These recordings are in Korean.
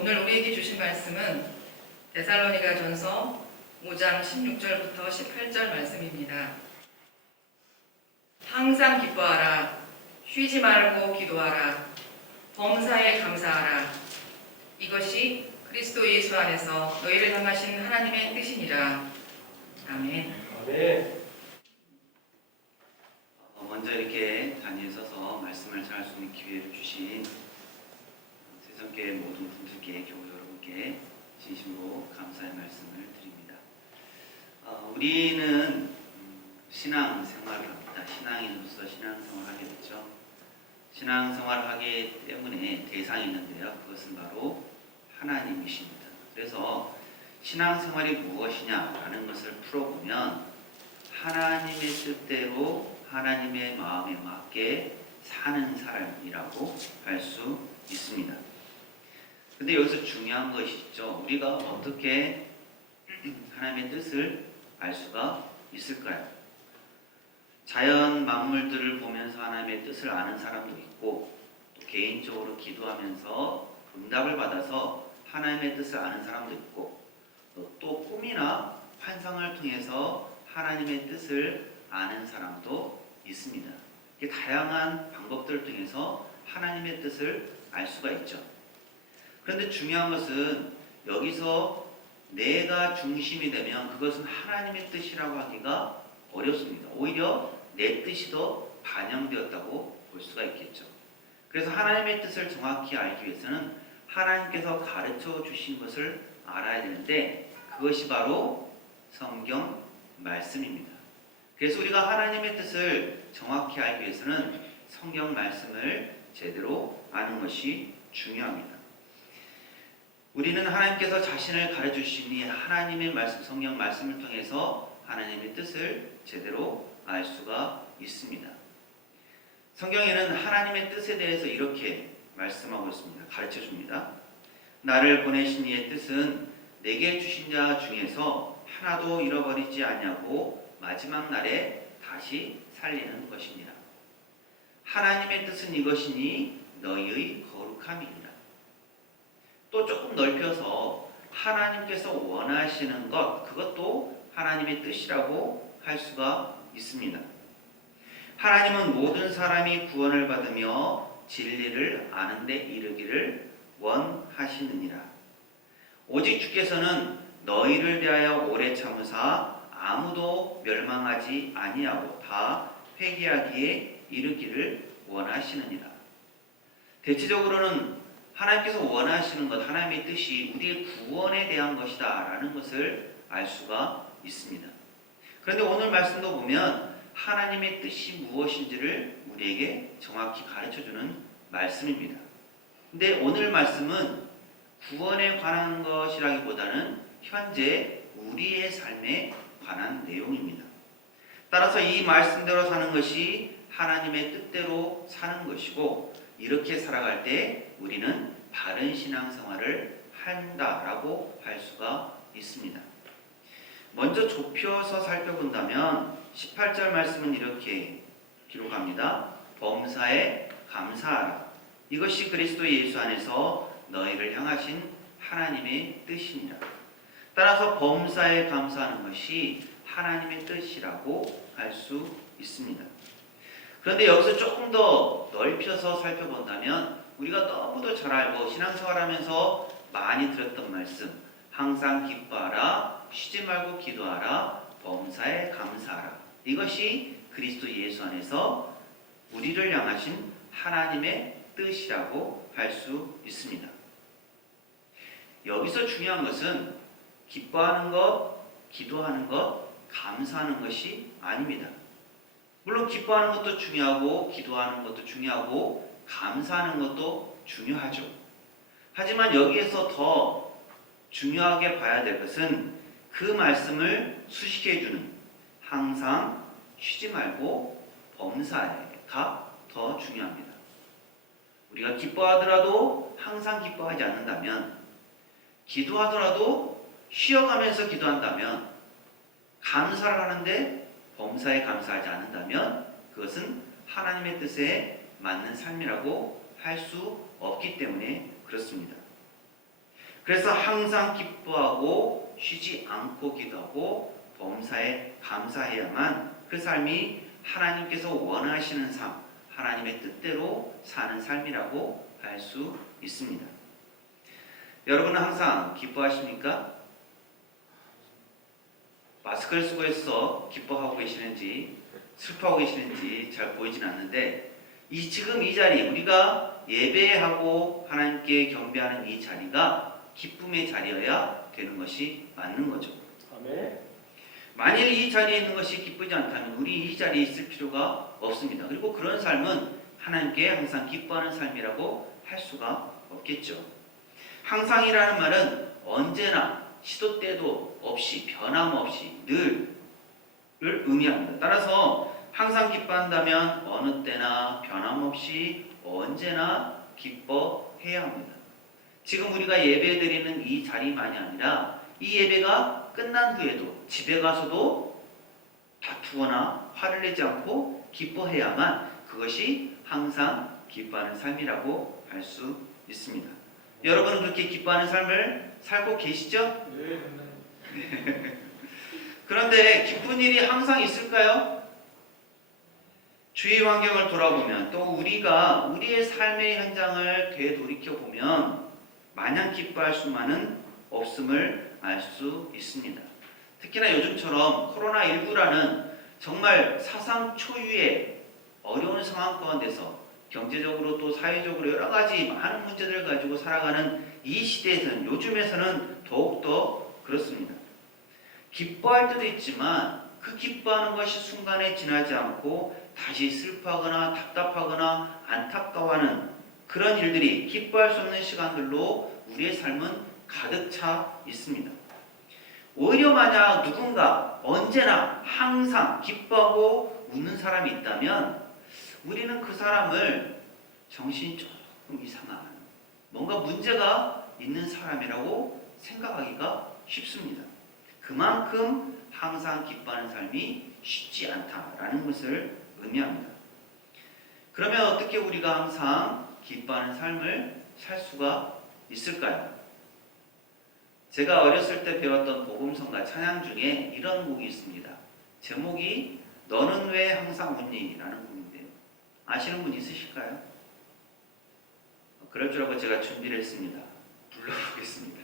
오늘 우리에게 주신 말씀은 데살로니가전서 5장 16절부터 18절 말씀입니다. 항상 기뻐하라. 쉬지 말고 기도하라. 범사에 감사하라. 이것이 그리스도 예수 안에서 너희를 향하신 하나님의 뜻이니라. 아멘. 아멘. 먼저 이렇게 단위에 서서 말씀을 전할 수 있는 기회를 주신 세상교회 모든 분들께, 교우 여러분께 진심으로 감사의 말씀을 드립니다. 우리는 신앙생활을 합니다. 신앙인으로서 신앙생활을 하게 됐죠. 신앙생활을 하기 때문에 대상이 있는데요. 그것은 바로 하나님이십니다. 그래서 신앙생활이 무엇이냐라는 것을 풀어보면 하나님의 뜻대로 하나님의 마음에 맞게 사는 삶이라고 할 수 있습니다. 근데 여기서 중요한 것이 있죠. 우리가 어떻게 하나님의 뜻을 알 수가 있을까요? 자연 만물들을 보면서 하나님의 뜻을 아는 사람도 있고, 또 개인적으로 기도하면서 응답을 받아서 하나님의 뜻을 아는 사람도 있고, 또 꿈이나 환상을 통해서 하나님의 뜻을 아는 사람도 있습니다. 이렇게 다양한 방법들을 통해서 하나님의 뜻을 알 수가 있죠. 그런데 중요한 것은 여기서 내가 중심이 되면 그것은 하나님의 뜻이라고 하기가 어렵습니다. 오히려 내 뜻이 더 반영되었다고 볼 수가 있겠죠. 그래서 하나님의 뜻을 정확히 알기 위해서는 하나님께서 가르쳐 주신 것을 알아야 되는데, 그것이 바로 성경 말씀입니다. 그래서 우리가 하나님의 뜻을 정확히 알기 위해서는 성경 말씀을 제대로 아는 것이 중요합니다. 우리는 하나님께서 자신을 가르쳐 주신 이 하나님의 말씀, 성경 말씀을 통해서 하나님의 뜻을 제대로 알 수가 있습니다. 성경에는 하나님의 뜻에 대해서 이렇게 말씀하고 있습니다. 가르쳐 줍니다. 나를 보내신 이의 뜻은 내게 주신 자 중에서 하나도 잃어버리지 아니하고 마지막 날에 다시 살리는 것입니다. 하나님의 뜻은 이것이니 너희의 거룩함이니라. 또 조금 넓혀서 하나님께서 원하시는 것, 그것도 하나님의 뜻이라고 할 수가 있습니다. 하나님은 모든 사람이 구원을 받으며 진리를 아는 데 이르기를 원하시느니라. 오직 주께서는 너희를 위하여 오래 참으사 아무도 멸망하지 아니하고 다 회개하기에 이르기를 원하시느니라. 대체적으로는 하나님께서 원하시는 것, 하나님의 뜻이 우리의 구원에 대한 것이다 라는 것을 알 수가 있습니다. 그런데 오늘 말씀도 보면 하나님의 뜻이 무엇인지를 우리에게 정확히 가르쳐주는 말씀입니다. 근데 오늘 말씀은 구원에 관한 것이라기보다는 현재 우리의 삶에 관한 내용입니다. 따라서 이 말씀대로 사는 것이 하나님의 뜻대로 사는 것이고, 이렇게 살아갈 때 우리는 바른 신앙생활을 한다라고 할 수가 있습니다. 먼저 좁혀서 살펴본다면 18절 말씀은 이렇게 기록합니다. 범사에 감사하라. 이것이 그리스도 예수 안에서 너희를 향하신 하나님의 뜻이니라. 따라서 범사에 감사하는 것이 하나님의 뜻이라고 할 수 있습니다. 그런데 여기서 조금 더 넓혀서 살펴본다면 우리가 너무도 잘 알고 신앙생활하면서 많이 들었던 말씀, 항상 기뻐하라, 쉬지 말고 기도하라, 범사에 감사하라. 이것이 그리스도 예수 안에서 우리를 향하신 하나님의 뜻이라고 할 수 있습니다. 여기서 중요한 것은 기뻐하는 것, 기도하는 것, 감사하는 것이 아닙니다. 물론 기뻐하는 것도 중요하고 기도하는 것도 중요하고 감사하는 것도 중요하죠. 하지만 여기에서 더 중요하게 봐야 될 것은 그 말씀을 수식해 주는 항상 쉬지 말고 범사가 더 중요합니다. 우리가 기뻐하더라도 항상 기뻐하지 않는다면, 기도하더라도 쉬어가면서 기도한다면, 감사를 하는데 범사에 감사하지 않는다면 그것은 하나님의 뜻에 맞는 삶이라고 할 수 없기 때문에 그렇습니다. 그래서 항상 기뻐하고 쉬지 않고 기도하고 범사에 감사해야만 그 삶이 하나님께서 원하시는 삶, 하나님의 뜻대로 사는 삶이라고 할 수 있습니다. 여러분은 항상 기뻐하십니까? 마스크를 쓰고 있어 기뻐하고 계시는지 슬퍼하고 계시는지 잘 보이진 않는데 지금 이 자리, 우리가 예배하고 하나님께 경배하는 이 자리가 기쁨의 자리여야 되는 것이 맞는 거죠. 아멘. 만일 이 자리에 있는 것이 기쁘지 않다면 우리 이 자리에 있을 필요가 없습니다. 그리고 그런 삶은 하나님께 항상 기뻐하는 삶이라고 할 수가 없겠죠. 항상이라는 말은 언제나 시도 때도 없이 변함없이 늘을 의미합니다. 따라서 항상 기뻐한다면 어느 때나 변함없이 언제나 기뻐해야 합니다. 지금 우리가 예배드리는 이 자리만이 아니라 이 예배가 끝난 후에도 집에 가서도 다투거나 화를 내지 않고 기뻐해야만 그것이 항상 기뻐하는 삶이라고 할 수 있습니다. 여러분은 그렇게 기뻐하는 삶을 살고 계시죠? 네. 그런데 기쁜 일이 항상 있을까요? 주위 환경을 돌아보면 또 우리가 우리의 삶의 현장을 되돌이켜 보면 마냥 기뻐할 수만은 없음을 알 수 있습니다. 특히나 요즘처럼 코로나19라는 정말 사상 초유의 어려운 상황 가운데서 경제적으로 또 사회적으로 여러 가지 많은 문제들을 가지고 살아가는 이 시대에서는 요즘에서는 더욱더 그렇습니다. 기뻐할 때도 있지만 그 기뻐하는 것이 순간에 지나지 않고 다시 슬퍼하거나 답답하거나 안타까워하는 그런 일들이 기뻐할 수 없는 시간들로 우리의 삶은 가득 차 있습니다. 오히려 만약 누군가 언제나 항상 기뻐하고 웃는 사람이 있다면 우리는 그 사람을 정신이 조금 이상한 뭔가 문제가 있는 사람이라고 생각하기가 쉽습니다. 그만큼 항상 기뻐하는 삶이 쉽지 않다라는 것을 의미합니다. 그러면 어떻게 우리가 항상 기뻐하는 삶을 살 수가 있을까요? 제가 어렸을 때 배웠던 복음성가 찬양 중에 이런 곡이 있습니다. 제목이 너는 왜 항상 웃니? 라는 곡인데요. 아시는 분 있으실까요? 그럴 줄 알고 제가 준비를 했습니다. 불러보겠습니다.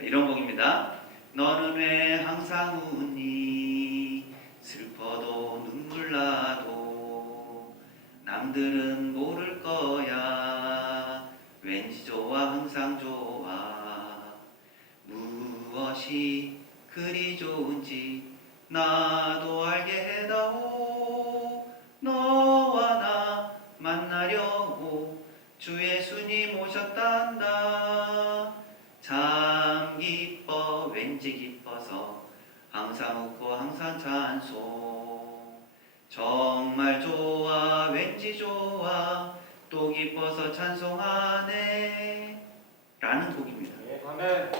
이런 곡입니다. 너는 왜 항상 웃니? 슬퍼도 눈물 나도 남들은 모를 거야. 왠지 좋아 항상 좋아. 무엇이 그리 좋은지 나도 알게 해다오. 너와 나 만나려고 주 예수님 오셨단다. 참 기뻐 왠지 기뻐서 항상 웃고 항상 찬송. 정말 좋아 왠지 좋아 또 기뻐서 찬송하네 라는 곡입니다. 네. 아멘.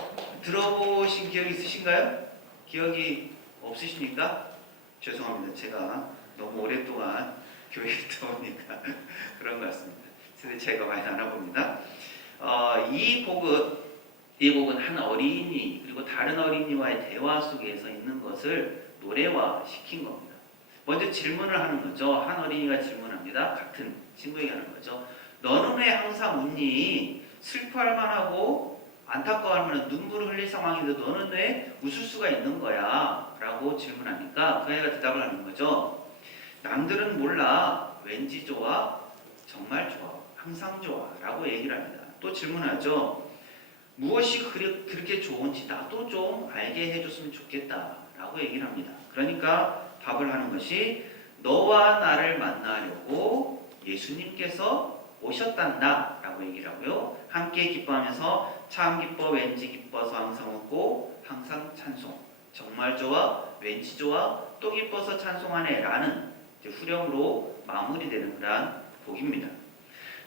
들어보신 기억 있으신가요? 기억이 없으십니까? 죄송합니다. 제가 너무 오랫동안 교회에 있다 보니까 그런 것 같습니다. 세대 차이가 많이 나나 봅니다. 이 곡은 한 어린이 그리고 다른 어린이와의 대화 속에서 있는 것을 노래화시킨 겁니다. 먼저 질문을 하는 거죠. 한 어린이가 질문합니다. 같은 친구에게 하는 거죠. 너는 왜 항상 웃니? 슬퍼할 만하고 안타까워할 만한 눈물을 흘릴 상황인데 너는 왜 웃을 수가 있는 거야? 라고 질문하니까 그 애가 대답을 하는 거죠. 남들은 몰라. 왠지 좋아. 정말 좋아. 항상 좋아. 라고 얘기를 합니다. 또 질문하죠. 무엇이 그렇게 좋은지 나도 좀 알게 해줬으면 좋겠다. 라고 얘기를 합니다. 그러니까 답을 하는 것이 너와 나를 만나려고 예수님께서 오셨단다. 라고 얘기를 하고요. 함께 기뻐하면서 참 기뻐 왠지 기뻐서 항상 웃고 항상 찬송. 정말 좋아 왠지 좋아 또 기뻐서 찬송하네 라는 후렴으로 마무리되는 그런 곡입니다.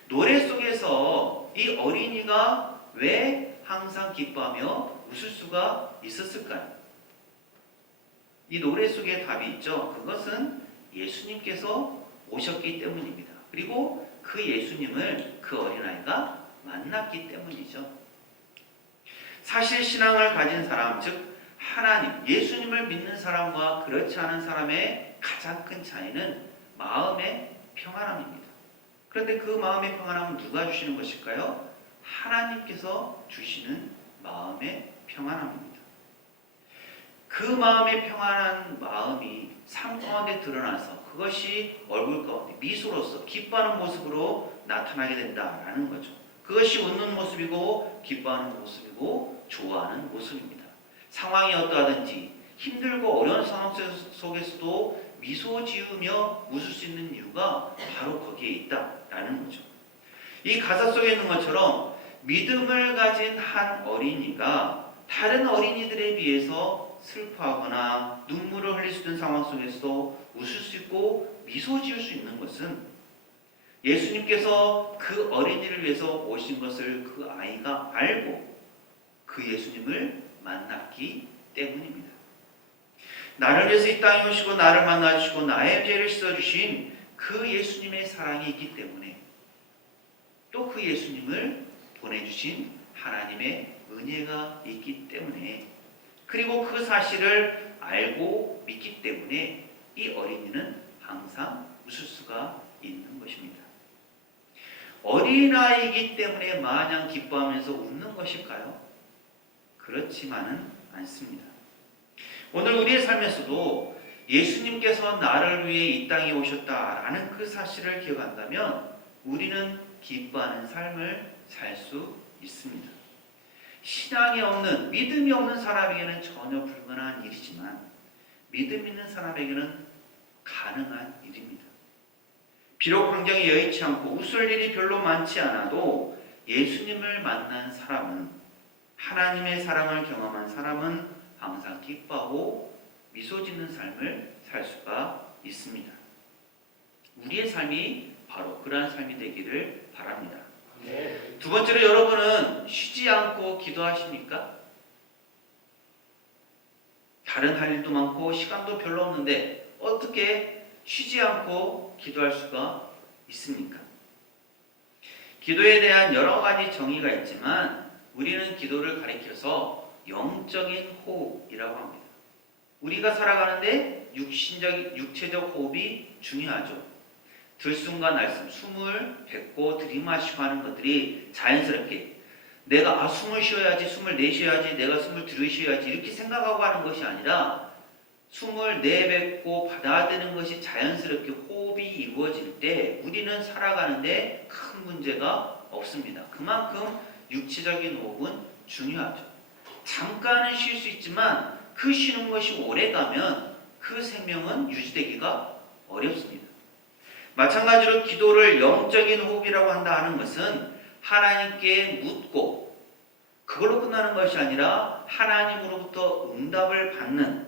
노래 속에서 이 어린이가 왜 항상 기뻐하며 웃을 수가 있었을까요? 이 노래 속에 답이 있죠. 그것은 예수님께서 오셨기 때문입니다. 그리고 그 예수님을 그 어린아이가 만났기 때문이죠. 사실 신앙을 가진 사람, 즉 하나님, 예수님을 믿는 사람과 그렇지 않은 사람의 가장 큰 차이는 마음의 평안함입니다. 그런데 그 마음의 평안함은 누가 주시는 것일까요? 하나님께서 주시는 마음의 평안함입니다. 그 마음의 평안한 마음이 삶 가운데 드러나서 그것이 얼굴 가운데 미소로서 기뻐하는 모습으로 나타나게 된다라는 거죠. 그것이 웃는 모습이고 기뻐하는 모습이고 좋아하는 모습입니다. 상황이 어떠하든지 힘들고 어려운 상황 속에서도 미소 지으며 웃을 수 있는 이유가 바로 거기에 있다라는 거죠. 이 가사 속에 있는 것처럼 믿음을 가진 한 어린이가 다른 어린이들에 비해서 슬퍼하거나 눈물을 흘릴 수 있는 상황 속에서도 웃을 수 있고 미소 지을 수 있는 것은 예수님께서 그 어린이를 위해서 오신 것을 그 아이가 알고 그 예수님을 만났기 때문입니다. 나를 위해서 이 땅에 오시고 나를 만나주시고 나의 죄를 씻어주신 그 예수님의 사랑이 있기 때문에 또 그 예수님을 보내주신 하나님의 은혜가 있기 때문에 그리고 그 사실을 알고 믿기 때문에 이 어린이는 항상 웃을 수가 있는 것입니다. 어린아이이기 때문에 마냥 기뻐하면서 웃는 것일까요? 그렇지만은 않습니다. 오늘 우리의 삶에서도 예수님께서 나를 위해 이 땅에 오셨다라는 그 사실을 기억한다면 우리는 기뻐하는 삶을 살 수 있습니다. 신앙이 없는, 믿음이 없는 사람에게는 전혀 불가능한 일이지만 믿음 있는 사람에게는 가능한 일입니다. 비록 환경이 여의치 않고 웃을 일이 별로 많지 않아도 예수님을 만난 사람은, 하나님의 사랑을 경험한 사람은 항상 기뻐하고 미소 짓는 삶을 살 수가 있습니다. 우리의 삶이 바로 그러한 삶이 되기를 바랍니다. 네. 두 번째로 여러분은 쉬지 않고 기도하십니까? 다른 할 일도 많고 시간도 별로 없는데 어떻게 쉬지 않고 기도할 수가 있습니까? 기도에 대한 여러 가지 정의가 있지만 우리는 기도를 가리켜서 영적인 호흡이라고 합니다. 우리가 살아가는데 육체적 호흡이 중요하죠. 들숨과 날숨, 숨을 뱉고 들이마시고 하는 것들이 자연스럽게 내가 숨을 쉬어야지, 숨을 내쉬어야지, 내가 숨을 들이쉬어야지 이렇게 생각하고 하는 것이 아니라 숨을 내뱉고 받아들이는 것이 자연스럽게 호흡이 이루어질 때 우리는 살아가는데 큰 문제가 없습니다. 그만큼 육체적인 호흡은 중요하죠. 잠깐은 쉴 수 있지만 그 쉬는 것이 오래가면 그 생명은 유지되기가 어렵습니다. 마찬가지로 기도를 영적인 호흡이라고 한다 하는 것은 하나님께 묻고 그걸로 끝나는 것이 아니라 하나님으로부터 응답을 받는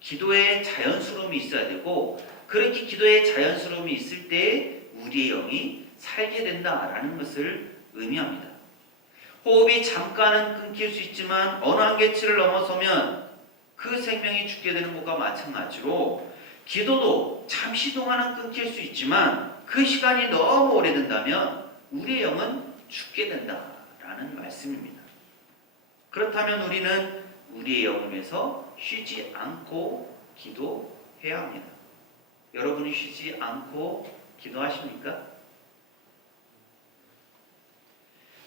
기도의 자연스러움이 있어야 되고 그렇게 기도의 자연스러움이 있을 때 우리의 영이 살게 된다라는 것을 의미합니다. 호흡이 잠깐은 끊길 수 있지만 어느 한계치를 넘어서면 그 생명이 죽게 되는 것과 마찬가지로 기도도 잠시 동안은 끊길 수 있지만 그 시간이 너무 오래된다면 우리의 영은 죽게 된다라는 말씀입니다. 그렇다면 우리는 우리의 영을 위해서 쉬지 않고 기도해야 합니다. 여러분이 쉬지 않고 기도하십니까?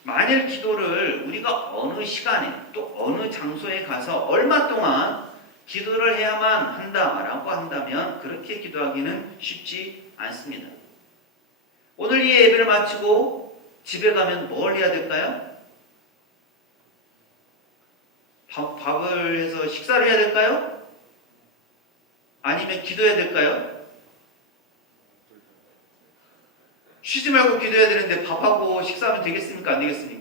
만일 기도를 우리가 어느 시간에 또 어느 장소에 가서 얼마 동안 기도를 해야만 한다라고 한다면 그렇게 기도하기는 쉽지 않습니다. 오늘 이 예배를 마치고 집에 가면 뭘 해야 될까요? 밥을 해서 식사를 해야 될까요? 아니면 기도해야 될까요? 쉬지 말고 기도해야 되는데 밥하고 식사하면 되겠습니까? 안 되겠습니까?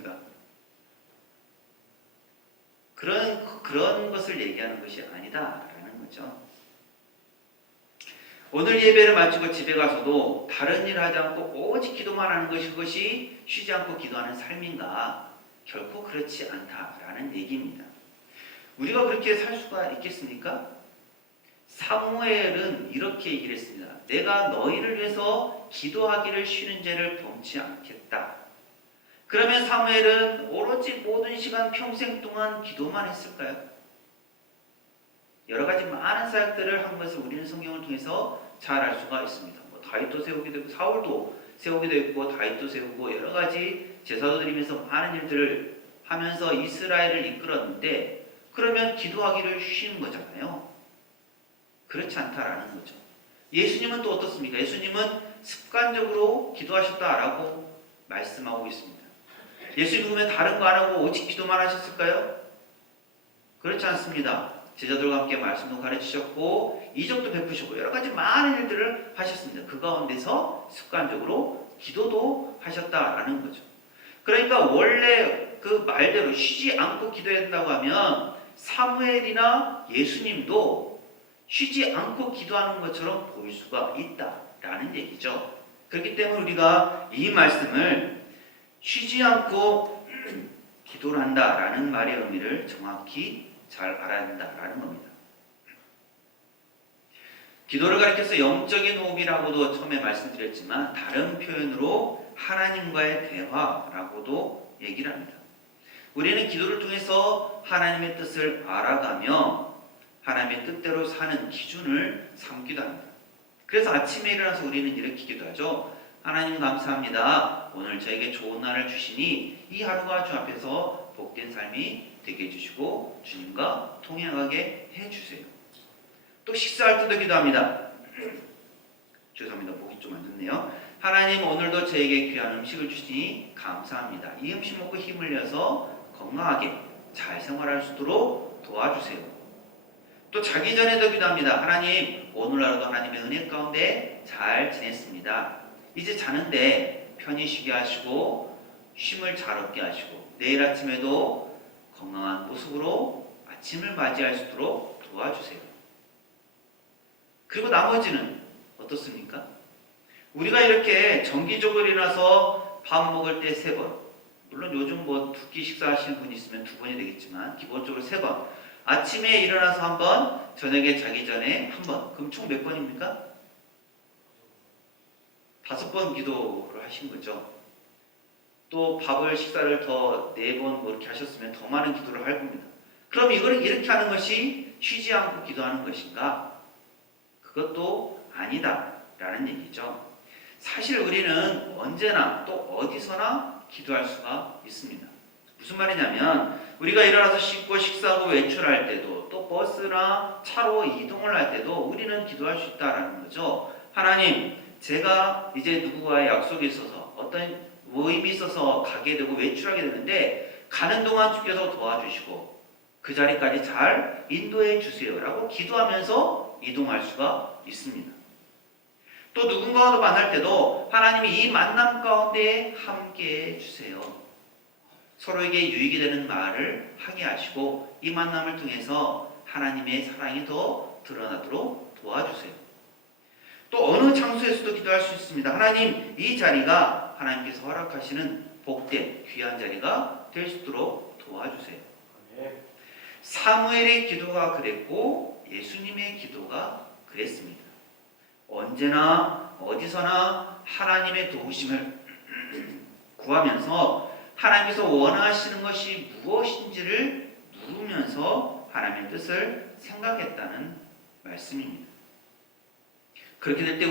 그런 것을 얘기하는 것이 아니다라는 거죠. 오늘 예배를 마치고 집에 가서도 다른 일 하지 않고 오직 기도만 하는 것이 그것이 쉬지 않고 기도하는 삶인가? 결코 그렇지 않다라는 얘기입니다. 우리가 그렇게 살 수가 있겠습니까? 사무엘은 이렇게 얘기를 했습니다. 내가 너희를 위해서 기도하기를 쉬는 죄를 범치 않겠다. 그러면 사무엘은 오로지 모든 시간 평생 동안 기도만 했을까요? 여러 가지 많은 사역들을 한 것을 우리는 성경을 통해서 잘 알 수가 있습니다. 뭐 다윗도 세우기도 했고 사울도 세우기도 했고 다윗도 세우고 여러 가지 제사도 드리면서 많은 일들을 하면서 이스라엘을 이끌었는데 그러면 기도하기를 쉬운 거잖아요. 그렇지 않다라는 거죠. 예수님은 또 어떻습니까? 예수님은 습관적으로 기도하셨다라고 말씀하고 있습니다. 예수님 그러면 다른 거 안 하고 오직 기도만 하셨을까요? 그렇지 않습니다. 제자들과 함께 말씀도 가르치셨고 이적도 베푸셨고 여러 가지 많은 일들을 하셨습니다. 그 가운데서 습관적으로 기도도 하셨다라는 거죠. 그러니까 원래 그 말대로 쉬지 않고 기도해야 된다고 하면 사무엘이나 예수님도 쉬지 않고 기도하는 것처럼 보일 수가 있다라는 얘기죠. 그렇기 때문에 우리가 이 말씀을 쉬지 않고 기도를 한다라는 말의 의미를 정확히 잘 알아야 된다라는 겁니다. 기도를 가리켜서 영적인 호흡이라고도 처음에 말씀드렸지만 다른 표현으로 하나님과의 대화라고도 얘기를 합니다. 우리는 기도를 통해서 하나님의 뜻을 알아가며 하나님의 뜻대로 사는 기준을 삼기도 합니다. 그래서 아침에 일어나서 우리는 이렇게 기도하죠. 하나님 감사합니다. 오늘 저에게 좋은 날을 주시니 이 하루가 주 앞에서 복된 삶이 되게 해주시고 주님과 통행하게 해주세요. 또 식사할 때도 기도합니다. 죄송합니다. 목이 좀 안 좋네요. 하나님 오늘도 저에게 귀한 음식을 주시니 감사합니다. 이 음식 먹고 힘을 내서 건강하게 잘 생활할 수 있도록 도와주세요. 또 자기 전에도 기도합니다. 하나님 오늘 하루도 하나님의 은혜 가운데 잘 지냈습니다. 이제 자는데 편히 쉬게 하시고 쉼을 잘 얻게 하시고 내일 아침에도 건강한 모습으로 아침을 맞이할 수 있도록 도와주세요. 그리고 나머지는 어떻습니까? 우리가 이렇게 정기적으로 일어나서 밥 먹을 때 3번, 물론 요즘 뭐 2끼 식사하시는 분이 있으면 2번이 되겠지만 기본적으로 3번, 아침에 일어나서 1번, 저녁에 자기 전에 1번, 그럼 총 몇 번입니까? 5번 기도를 하신 거죠. 또 밥을 식사를 더 4번 뭐 이렇게 하셨으면 더 많은 기도를 할 겁니다. 그럼 이거를 이렇게 하는 것이 쉬지 않고 기도하는 것인가? 그것도 아니다라는 얘기죠. 사실 우리는 언제나 또 어디서나 기도할 수가 있습니다. 무슨 말이냐면 우리가 일어나서 씻고 식사하고 외출할 때도 또 버스나 차로 이동을 할 때도 우리는 기도할 수 있다는 거죠. 하나님, 제가 이제 누구와의 약속이 있어서 어떤 모임이 있어서 가게 되고 외출하게 되는데 가는 동안 주께서 도와주시고 그 자리까지 잘 인도해 주세요라고 기도하면서 이동할 수가 있습니다. 또 누군가와도 만날 때도 하나님이 이 만남 가운데 함께해 주세요. 서로에게 유익이 되는 말을 하게 하시고 이 만남을 통해서 하나님의 사랑이 더 드러나도록 도와주세요. 또 어느 장소에서도 기도할 수 있습니다. 하나님, 이 자리가 하나님께서 허락하시는 복된 귀한 자리가 될 수 있도록 도와주세요. 사무엘의 기도가 그랬고 예수님의 기도가 그랬습니다. 언제나 어디서나 하나님의 도우심을 구하면서 하나님께서 원하시는 것이 무엇인지를 물으면서 하나님의 뜻을 생각했다는 말씀입니다. 그렇게 될 때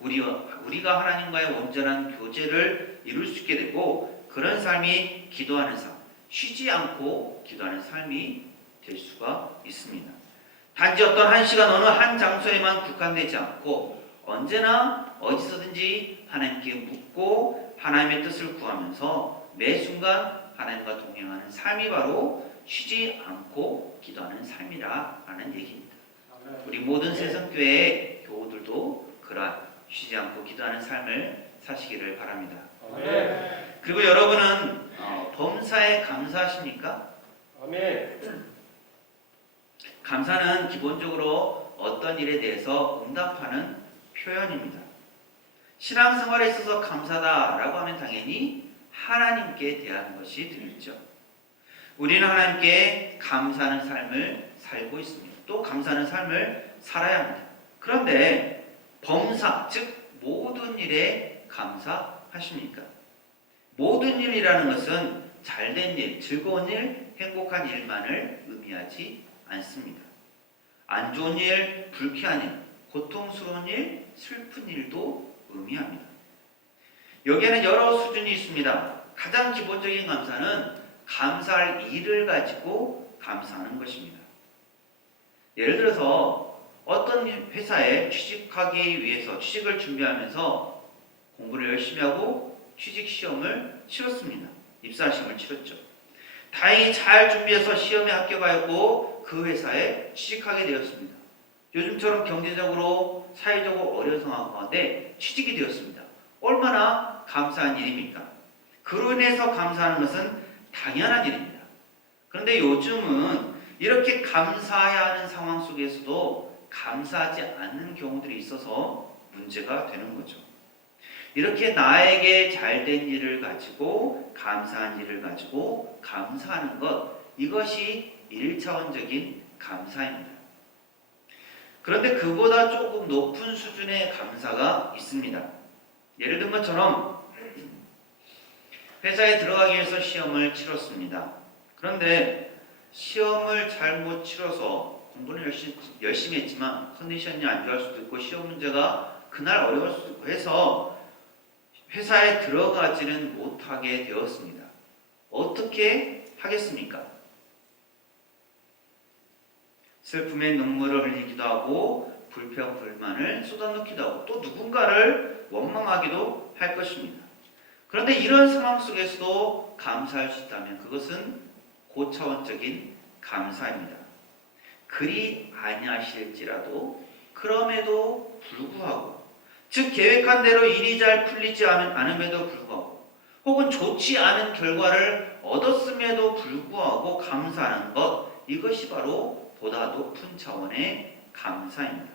우리가 하나님과의 온전한 교제를 이룰 수 있게 되고 그런 삶이 기도하는 삶, 쉬지 않고 기도하는 삶이 될 수가 있습니다. 단지 어떤 한 시간 어느 한 장소에만 국한되지 않고 언제나 어디서든지 하나님께 묻고 하나님의 뜻을 구하면서 매 순간 하나님과 동행하는 삶이 바로 쉬지 않고 기도하는 삶이라는 얘기입니다. 우리 모든 새성교회 교우들도 그러한 쉬지 않고 기도하는 삶을 사시기를 바랍니다. 그리고 여러분은 범사에 감사하십니까? 감사는 기본적으로 어떤 일에 대해서 응답하는 표현입니다. 신앙생활에 있어서 감사다라고 하면 당연히 하나님께 대한 것이 되겠죠. 우리는 하나님께 감사하는 삶을 살고 있습니다. 또 감사하는 삶을 살아야 합니다. 그런데 범사, 즉 모든 일에 감사하십니까? 모든 일이라는 것은 잘된 일, 즐거운 일, 행복한 일만을 의미하지 않습니다. 안 좋은 일, 불쾌한 일, 고통스러운 일, 슬픈 일도 의미합니다. 여기에는 여러 수준이 있습니다. 가장 기본적인 감사는 감사할 일을 가지고 감사하는 것입니다. 예를 들어서 어떤 회사에 취직하기 위해서 취직을 준비하면서 공부를 열심히 하고 취직 시험을 치렀습니다. 입사 시험을 치렀죠. 다행히 잘 준비해서 시험에 합격하였고 그 회사에 취직하게 되었습니다. 요즘처럼 경제적으로 사회적으로 어려운 상황 가운데 취직이 되었습니다. 얼마나 감사한 일입니까? 그로 인해서 감사하는 것은 당연한 일입니다. 그런데 요즘은 이렇게 감사해야 하는 상황 속에서도 감사하지 않는 경우들이 있어서 문제가 되는 거죠. 이렇게 나에게 잘된 일을 가지고 감사한 일을 가지고 감사하는 것, 이것이 1차원적인 감사입니다. 그런데 그보다 조금 높은 수준의 감사가 있습니다. 예를 든 것처럼 회사에 들어가기 위해서 시험을 치렀습니다. 그런데 시험을 잘못 치러서 공부는 열심히 했지만 컨디션이 안 좋을 수도 있고 시험 문제가 그날 어려울 수도 있고 해서 회사에 들어가지는 못하게 되었습니다. 어떻게 하겠습니까? 슬픔의 눈물을 흘리기도 하고 불평, 불만을 쏟아놓기도 하고 또 누군가를 원망하기도 할 것입니다. 그런데 이런 상황 속에서도 감사할 수 있다면 그것은 고차원적인 감사입니다. 그리 아니하실지라도 그럼에도 불구하고, 즉 계획한 대로 일이 잘 풀리지 않음에도 불구하고 혹은 좋지 않은 결과를 얻었음에도 불구하고 감사하는 것, 이것이 바로 보다 높은 차원의 감사입니다.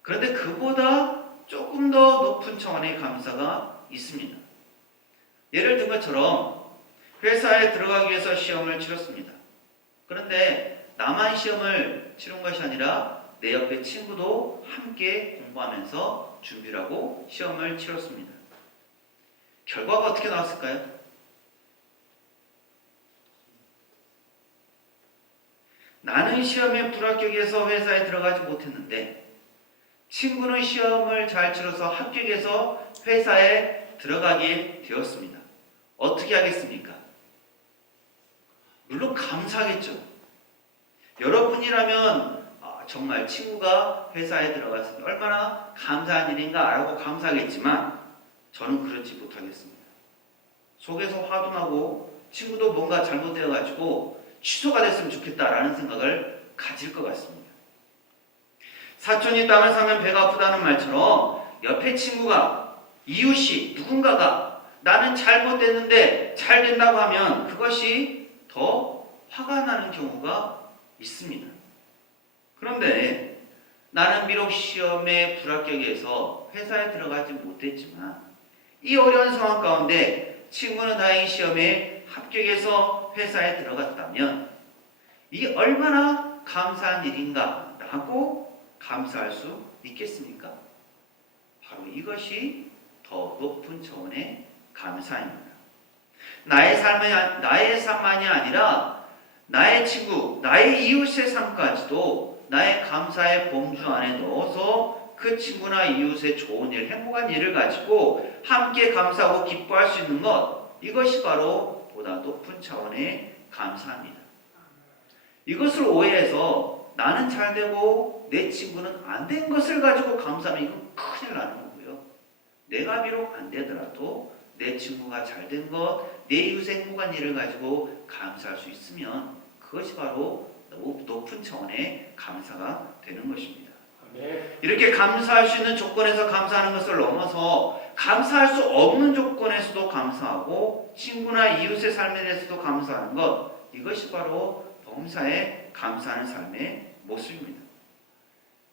그런데 그보다 조금 더 높은 차원의 감사가 있습니다. 예를 든 것처럼 회사에 들어가기 위해서 시험을 치렀습니다. 그런데 나만 시험을 치른 것이 아니라 내 옆에 친구도 함께 공부하면서 준비를 하고 시험을 치렀습니다. 결과가 어떻게 나왔을까요? 나는 시험에 불합격해서 회사에 들어가지 못했는데 친구는 시험을 잘 치러서 합격해서 회사에 들어가게 되었습니다. 어떻게 하겠습니까? 물론 감사하겠죠. 여러분이라면 정말 친구가 회사에 들어갔을 때 얼마나 감사한 일인가 알고 감사하겠지만 저는 그렇지 못하겠습니다. 속에서 화도 나고 친구도 뭔가 잘못되어가지고 취소가 됐으면 좋겠다라는 생각을 가질 것 같습니다. 사촌이 땅을 사면 배가 아프다는 말처럼 옆에 친구가, 이웃이, 누군가가 나는 잘못됐는데 잘 된다고 하면 그것이 더 화가 나는 경우가 있습니다. 그런데 나는 비록 시험에 불합격해서 회사에 들어가지 못했지만 이 어려운 상황 가운데 친구는 다행히 시험에 합격해서 회사에 들어갔다면 이게 얼마나 감사한 일인가 라고 감사할 수 있겠습니까? 바로 이것이 더 높은 차원의 감사입니다. 나의 삶만이 아니라 나의 친구, 나의 이웃의 삶까지도 나의 감사의 범주 안에 넣어서 그 친구나 이웃의 좋은 일, 행복한 일을 가지고 함께 감사하고 기뻐할 수 있는 것, 이것이 바로 보다 높은 차원의 감사입니다. 이것을 오해해서 나는 잘 되고 내 친구는 안 된 것을 가지고 감사하면 이건 큰일 나는 거고요. 내가 비록 안 되더라도 내 친구가 잘 된 것, 내 이웃의 행복한 일을 가지고 감사할 수 있으면 그것이 바로 높은 차원의 감사가 되는 것입니다. 이렇게 감사할 수 있는 조건에서 감사하는 것을 넘어서 감사할 수 없는 조건에서도 감사하고 친구나 이웃의 삶에 대해서도 감사하는 것, 이것이 바로 범사에 감사하는 삶의 모습입니다.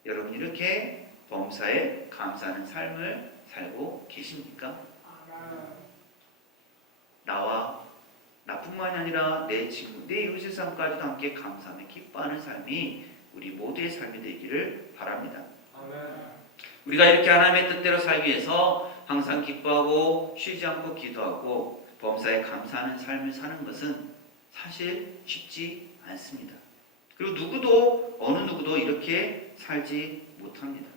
여러분 이렇게 범사에 감사하는 삶을 살고 계십니까? 나와 나뿐만이 아니라 내 친구, 내 이웃의 삶까지도 함께 감사하며 기뻐하는 삶이 우리 모두의 삶이 되기를 바랍니다. 우리가 이렇게 하나님의 뜻대로 살기 위해서 항상 기뻐하고 쉬지 않고 기도하고 범사에 감사하는 삶을 사는 것은 사실 쉽지 않습니다. 그리고 어느 누구도 이렇게 살지 못합니다.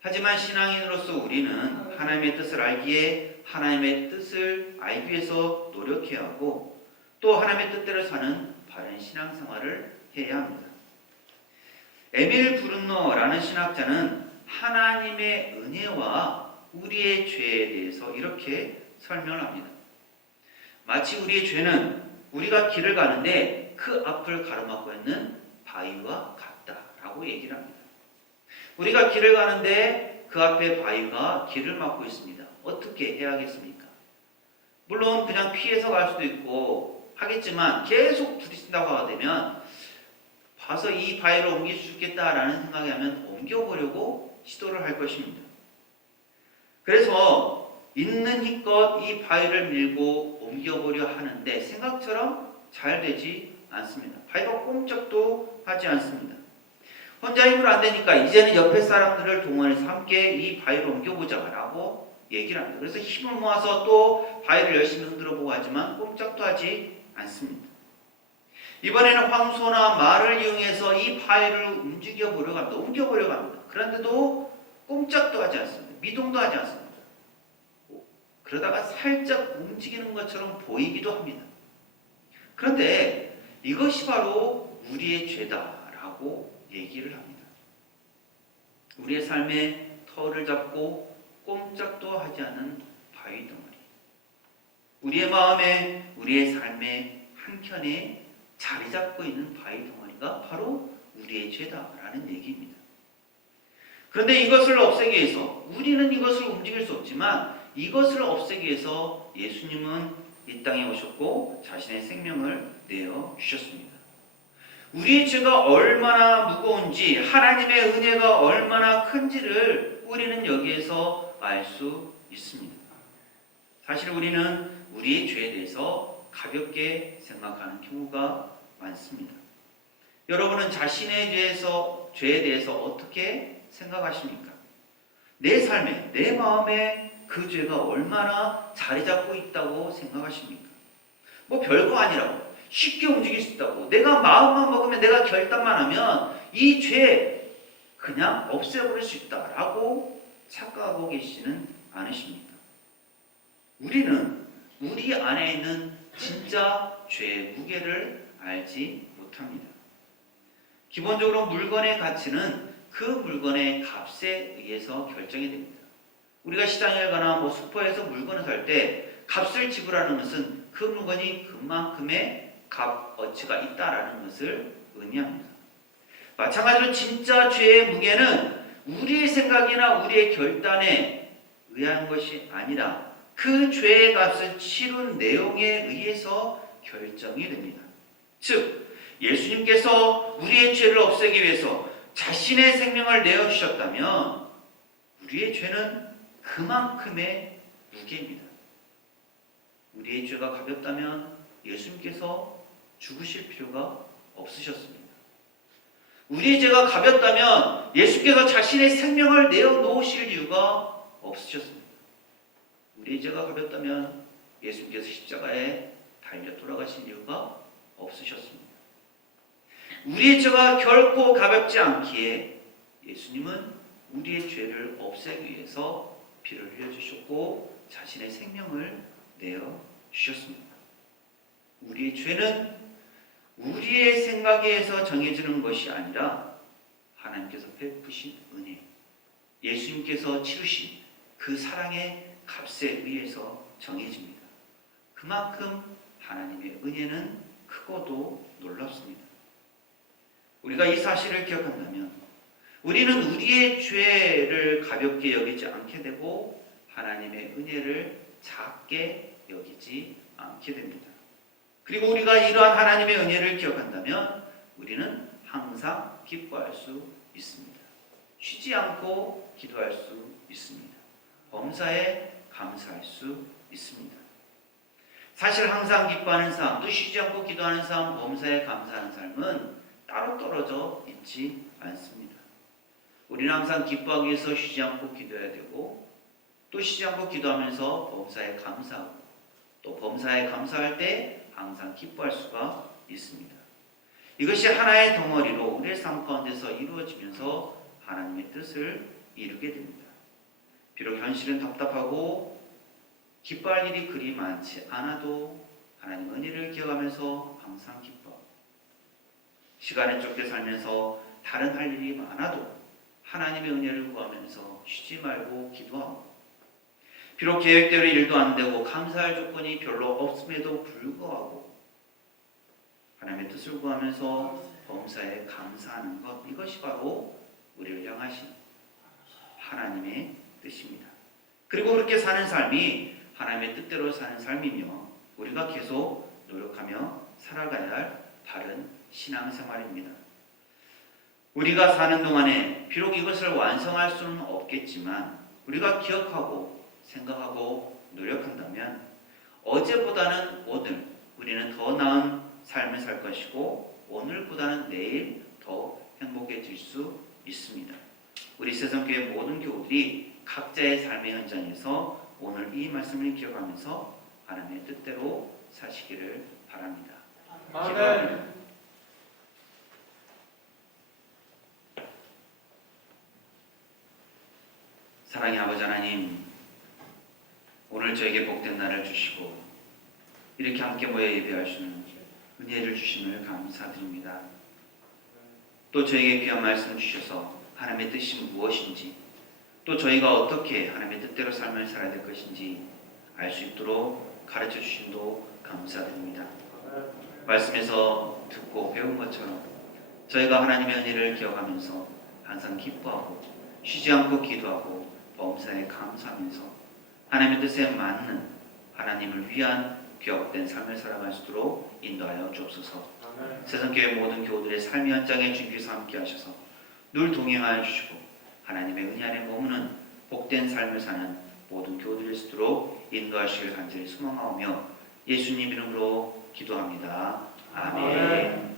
하지만 신앙인으로서 우리는 하나님의 뜻을 알기에 하나님의 뜻을 알기 위해서 노력해야 하고 또 하나님의 뜻대로 사는 바른 신앙생활을 해야 합니다. 에밀 브룬너라는 신학자는 하나님의 은혜와 우리의 죄에 대해서 이렇게 설명을 합니다. 마치 우리의 죄는 우리가 길을 가는데 그 앞을 가로막고 있는 바위와 같다라고 얘기를 합니다. 우리가 길을 가는데 그 앞에 바위가 길을 막고 있습니다. 어떻게 해야겠습니까? 물론 그냥 피해서 갈 수도 있고 하겠지만 계속 부딪힌다고 하게 되면 봐서 이 바위를 옮길 수 있겠다라는 생각이 하면 옮겨보려고 시도를 할 것입니다. 그래서 있는 힘껏 이 바위를 밀고 옮겨보려 하는데 생각처럼 잘 되지 않습니다. 바위가 꼼짝도 하지 않습니다. 혼자 힘으로 안 되니까 이제는 옆에 사람들을 동원해서 함께 이 바위를 옮겨보자라고 얘기를 합니다. 그래서 힘을 모아서 또 바위를 열심히 흔들어보고 하지만 꼼짝도 하지 않습니다. 이번에는 황소나 말을 이용해서 이 바위를 옮겨보려고 합니다. 그런데도 꼼짝도 하지 않습니다. 미동도 하지 않습니다. 그러다가 살짝 움직이는 것처럼 보이기도 합니다. 그런데 이것이 바로 우리의 죄다라고 얘기를 합니다. 우리의 삶에 터를 잡고 꼼짝도 하지 않는 바위 덩어리. 우리의 마음에, 우리의 삶의 한켠에 자리 잡고 있는 바위 덩어리가 바로 우리의 죄다라는 얘기입니다. 그런데 이것을 없애기 위해서 우리는 이것을 움직일 수 없지만 이것을 없애기 위해서 예수님은 이 땅에 오셨고 자신의 생명을 내어 주셨습니다. 우리의 죄가 얼마나 무거운지 하나님의 은혜가 얼마나 큰지를 우리는 여기에서 알 수 있습니다. 사실 우리는 우리의 죄에 대해서 가볍게 생각하는 경우가 많습니다. 여러분은 자신의 죄에 대해서 어떻게 생각하십니까? 내 삶에, 내 마음에 그 죄가 얼마나 자리 잡고 있다고 생각하십니까? 뭐 별거 아니라고 쉽게 움직일 수 있다고 내가 마음만 먹으면 내가 결단만 하면 이 죄 그냥 없애버릴 수 있다라고 착각하고 계시지는 않으십니까? 우리는 우리 안에 있는 진짜 죄의 무게를 알지 못합니다. 기본적으로 물건의 가치는 그 물건의 값에 의해서 결정이 됩니다. 우리가 시장에 가나 슈퍼에서 물건을 살 때 값을 지불하는 것은 그 물건이 그만큼의 값어치가 있다라는 것을 의미합니다. 마찬가지로 진짜 죄의 무게는 우리의 생각이나 우리의 결단에 의한 것이 아니라 그 죄의 값을 치룬 내용에 의해서 결정이 됩니다. 즉 예수님께서 우리의 죄를 없애기 위해서 자신의 생명을 내어주셨다면 우리의 죄는 그만큼의 무게입니다. 우리의 죄가 가볍다면 예수님께서 죽으실 필요가 없으셨습니다. 우리의 죄가 가볍다면 예수께서 자신의 생명을 내어놓으실 이유가 없으셨습니다. 우리의 죄가 가볍다면 예수께서 십자가에 달려 돌아가신 이유가 없으셨습니다. 우리의 죄가 결코 가볍지 않기에 예수님은 우리의 죄를 없애기 위해서 피를 흘려주셨고 자신의 생명을 내어주셨습니다. 우리의 죄는 우리의 생각에 의해서 정해지는 것이 아니라 하나님께서 베푸신 은혜, 예수님께서 치르신 그 사랑의 값에 의해서 정해집니다. 그만큼 하나님의 은혜는 크고도 놀랍습니다. 우리가 이 사실을 기억한다면 우리는 우리의 죄를 가볍게 여기지 않게 되고 하나님의 은혜를 작게 여기지 않게 됩니다. 그리고 우리가 이러한 하나님의 은혜를 기억한다면 우리는 항상 기뻐할 수 있습니다. 쉬지 않고 기도할 수 있습니다. 범사에 감사할 수 있습니다. 사실 항상 기뻐하는 삶, 또 쉬지 않고 기도하는 삶, 범사에 감사하는 삶은 따로 떨어져 있지 않습니다. 우리는 항상 기뻐하기 위해서 쉬지 않고 기도해야 되고 또 쉬지 않고 기도하면서 범사에 감사하고 또 범사에 감사할 때 항상 기뻐할 수가 있습니다. 이것이 하나의 덩어리로 우리의 삶 가운데서 이루어지면서 하나님의 뜻을 이루게 됩니다. 비록 현실은 답답하고 기뻐할 일이 그리 많지 않아도 하나님 은혜를 기억하면서 항상 기뻐하고 시간에 쫓겨 살면서 다른 할 일이 많아도 하나님의 은혜를 구하면서 쉬지 말고 기도하고 비록 계획대로 일도 안 되고 감사할 조건이 별로 없음에도 불구하고 하나님의 뜻을 구하면서 범사에 감사하는 것, 이것이 바로 우리를 향하신 하나님의 뜻입니다. 그리고 그렇게 사는 삶이 하나님의 뜻대로 사는 삶이며 우리가 계속 노력하며 살아가야 할 바른 신앙생활입니다. 우리가 사는 동안에 비록 이것을 완성할 수는 없겠지만 우리가 기억하고 생각하고 노력한다면 어제보다는 오늘 우리는 더 나은 삶을 살 것이고 오늘보다는 내일 더 행복해질 수 있습니다. 우리 세상교회 모든 교우들이 각자의 삶의 현장에서 오늘 이 말씀을 기억하면서 하나님의 뜻대로 사시기를 바랍니다. 아멘. 사랑의 아버지 하나님, 오늘 저에게 복된 날을 주시고 이렇게 함께 모여 예배할 수 있는 은혜를 주심을 감사드립니다. 또 저에게 귀한 말씀 주셔서 하나님의 뜻이 무엇인지 또 저희가 어떻게 하나님의 뜻대로 삶을 살아야 될 것인지 알 수 있도록 가르쳐 주심도 감사드립니다. 말씀에서 듣고 배운 것처럼 저희가 하나님의 은혜를 기억하면서 항상 기뻐하고 쉬지 않고 기도하고 범사에 감사하면서 하나님의 뜻에 맞는 하나님을 위한 귀업된 삶을 살아갈 수 있도록 인도하여 주옵소서. 세상교회 모든 교우들의 삶의 현장에 주님께서 함께 하셔서 늘 동행하여 주시고 하나님의 은혜 안에 머무는 복된 삶을 사는 모든 교우들일 수 있도록 인도하시길 간절히 소망하오며 예수님 이름으로 기도합니다. 아멘.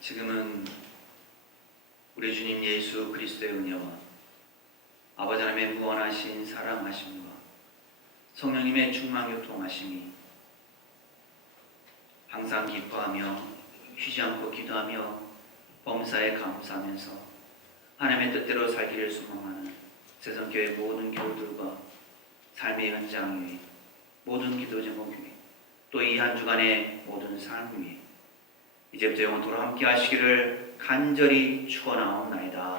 지금은 우리 주님 예수 그리스도의 은혜와 아버지 하나님의 무한하신 사랑하심과 성령님의 충만 교통하심이 항상 기뻐하며 쉬지 않고 기도하며 범사에 감사하면서 하나님의 뜻대로 살기를 소망하는 세상교회 모든 교우들과 삶의 현장 위에 모든 기도 제목 위에 또 이 한 주간의 모든 삶 위에 이제부터 영원토록 함께 하시기를 간절히 축원하옵나이다.